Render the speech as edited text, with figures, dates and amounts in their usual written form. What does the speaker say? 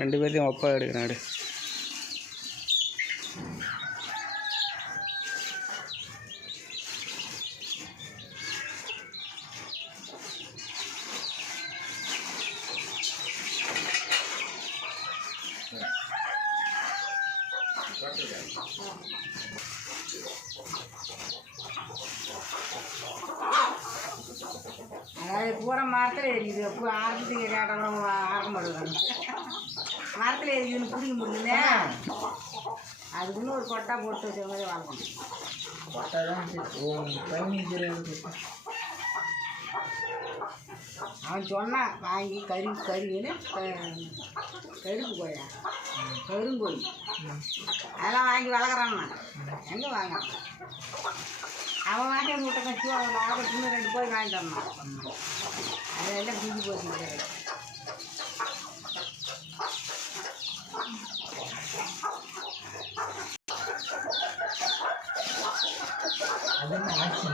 ரெண்டு பேர்த்தையும் அப்பா எடுக்கிறாடு. பூரா மரத்தில் எரிக்குது. ஆரம்பத்துக்கு கேட்டாலும் ஆரம்ப மரத்தில் எரிக்குதுன்னு பிடிக்க முடியல. அதுக்குன்னு ஒரு கொட்டா போட்டு வச்ச மாதிரி வாங்கணும். கொட்டை தான் அவன் சொன்னான் வாங்கி கறின்னு கருப்பு கோயா கருங்கோழி அதெல்லாம் வாங்கி வளர்க்குறான்னா எங்கே வாங்க அவன் வாங்கி முட்டை கட்டி அவன் லாபத்துன்னு 2 கோழி வாங்கிட்டு வந்தான். அதெல்லாம் பிடிச்சி போச்சு முடியாது. அது என்ன ஆச்சு?